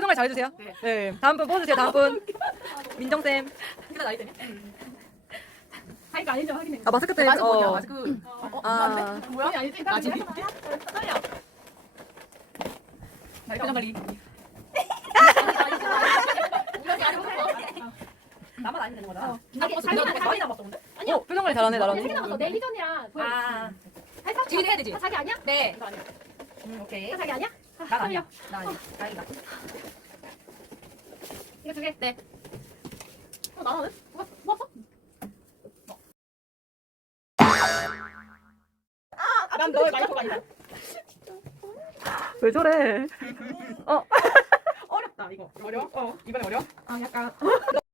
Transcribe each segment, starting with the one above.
표정을 잘해주세요. 네. 다음 분 뽑아주세요. 다음 분. 민정쌤. 그래 나이 때문에. 하니까 아닌지 확인해. 아, 마스크 때문에. 마스크 뭐냐? 어. 마스크. 어, 아. 뭐야? 아니지? 나 지금. 떨려. 나 표정 관리. 나만 아니면 되는 거잖아. 아니, 자기가 많이 남았어, 근데? 어, 표정을 잘하네, 나랑. 세개 남았어. 내 희전이랑 보여. 아, 할까? 지금 해야 되지? 다 자기 아니야? 네. 이거 아니야. 음, 오케이. 다 자기 아니야? 난 아니야. 나 아니야. 다행이다. 이거 두 개. 네. 어, 나는? 뭐가 뭐 없어? 난 너의 마이크가 아니다. 왜 저래? 어렵다 이거. 어려워? 어. 이번에 어려워? 아 약간.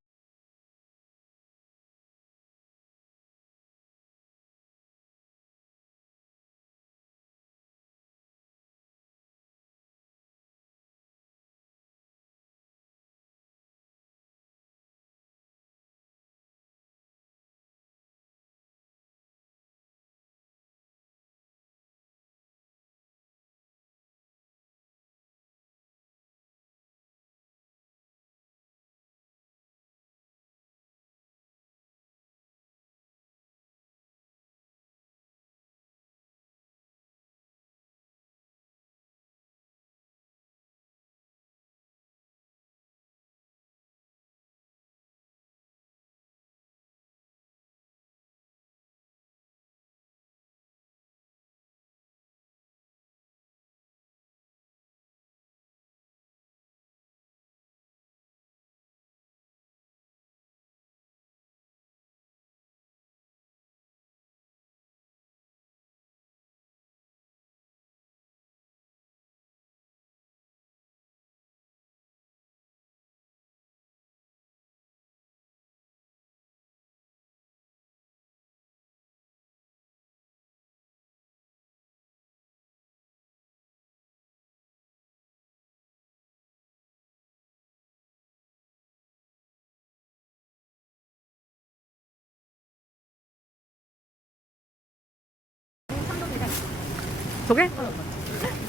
저게?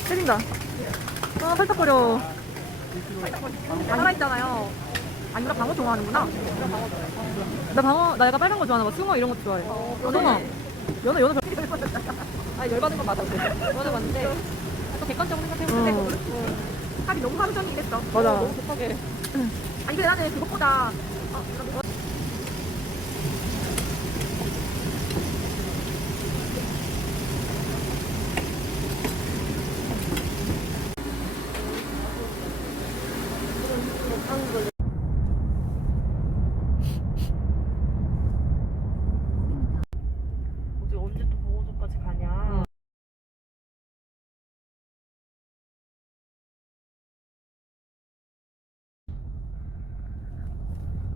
때린다. 아, 팔딱거려. 살아있잖아요. 아, 유라 방어 좋아하는구나. 나 방어, 나 약간 빨간 거 좋아하나 봐. 숭어 이런 것도 좋아해. 연어. 연어, 연어 별아 열받은 건 맞아. 열받은 건데. 또 객관적으로 생각해볼 때 응. 합이 너무 감정이긴 했어. 맞아. 너무 급하게. 아니 근데 나는 그것보다 어제 언제 또 보호소까지 가냐.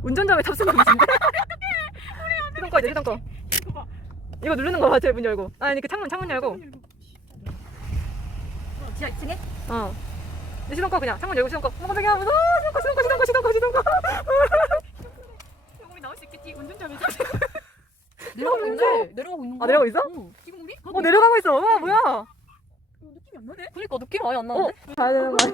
운전자에 탑승하고 계신데? 시동 꺼 이제 시동 꺼. 이거 누르는 거 맞아 문 열고. 아니 그 창문 창문 열고. 지하 2층에 어. 이제 시동 꺼 그냥 창문 열고 시동 꺼. 어 깜짝이야 무서워 시동 꺼 시동 꺼 시동 꺼 시동 꺼 시동 꺼. 영웅이 나올 수 있겠지. 운전자 왜 내려가고 있네. 내려가고 있는 아 내려가고 있어? 지금 우리? 어 내려가고 있어. 와 뭐야? 느낌이 안 나네. 그러니까 느낌 아예 안어 나는데. 가야 되는 거 아니야?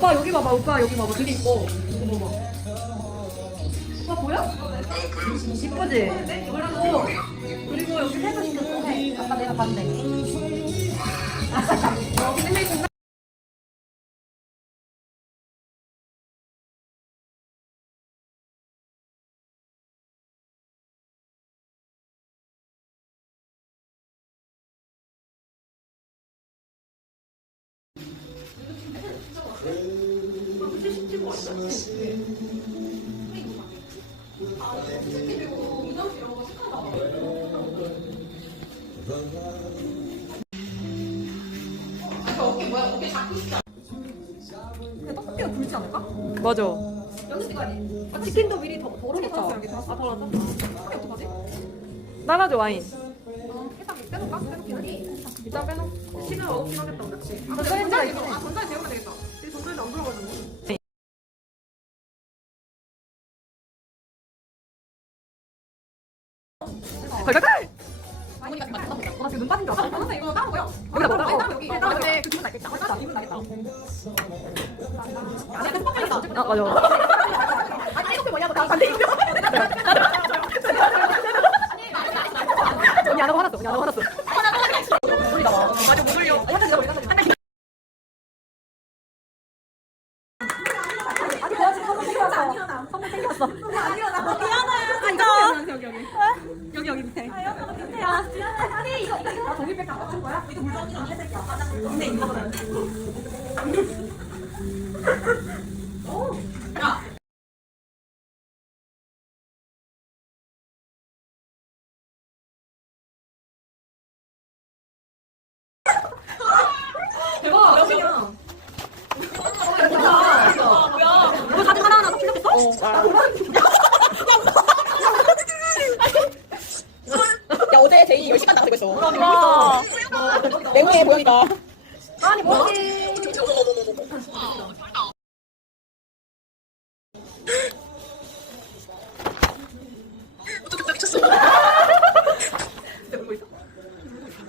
오빠 여기 봐봐 오빠 여기 봐봐. 되게 이뻐 이거 봐봐 오빠 보여? 이쁘지? 그리고 그리고 여기 색을 있었어 아까 내가 봤는데 어깨 맞아. 아, 치킨도 미리 덜어놨어. 여기 덜어놔. 어떡하지? 따라줘 와인. 어, 해장 빼놓을까? 빼놓기. 일단 빼놓고. 치킨 먹긴 하겠다, 그렇지. 아, 전자레 데우면 아, 되겠다. 전자레 안 들어가지고. 네. 겠다. 이 전자레인지 안 들어가지고. 갈갈갈. 아, 나 지금 눈 빠진 줄 알았어. 아, 근데 이거 거야? 여기다 뭐 아, 따로? 따로 여기. 따로 여기. 그 기분 나겠다. 맞다. 기분 나겠다. 아, 내가 떡볶이가 어쨌든. 아 맞아. 아니, 이렇게 뭐냐고. 나 반대 입혀. 언니 안 하고 화났어. 언니 안 하고 화났어. 소리가 와. 맞아, 못 올려. 아니, 한잔 올려, 한잔 올려. 아니, 내가 지금 선물 챙겨왔어. 선물 챙겨왔어. 안 일어나. 미안해. 여기, 여기. 여기, 여기 밑에. 아, 여기 밑에야. 아니, 이거, 이거. 나 종이백 다 맞춘 거야? 이거 물건이랑 회색이야. 근데 이거는. 야. 대박. 몇이야? 이거 사진 하나하나 다 필요했어? 야 어제 제이 10시간 나가고 있어 와. 내후에 보니까 아니 뭐지?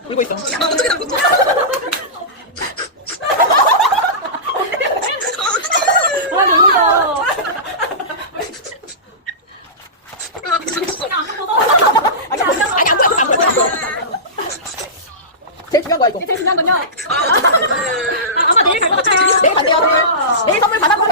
울고 있어. 와 너무다. 아니 안 보여 안 보여 안 보여 제일 중요한 거야 이거 제일 중요한 건요. 아마 내일 갈것 같아 내일 간대요 내일 내일 선물 thank